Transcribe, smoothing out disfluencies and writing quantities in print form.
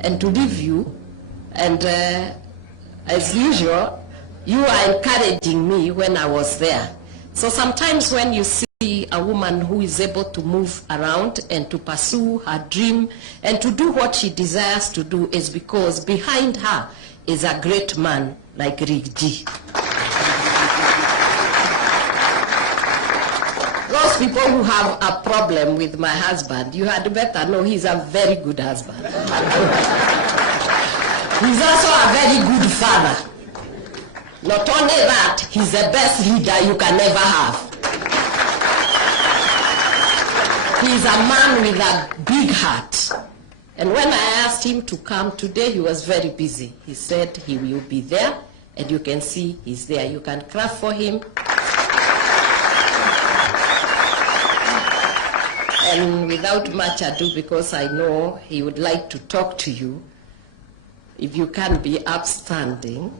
and to leave you. And as usual, you are encouraging me when I was there. So sometimes when you see a woman who is able to move around and to pursue her dream and to do what she desires to do, is because behind her is a great man like Rigathi. Those people who have a problem with my husband, you had better know he's a very good husband. He's also a very good father. Not only that, he's the best leader you can ever have. He's a man with a big heart. And when I asked him to come today, he was very busy. He said he will be there, and you can see he's there. You can clap for him. And without much ado, because I know he would like to talk to you, if you can be upstanding.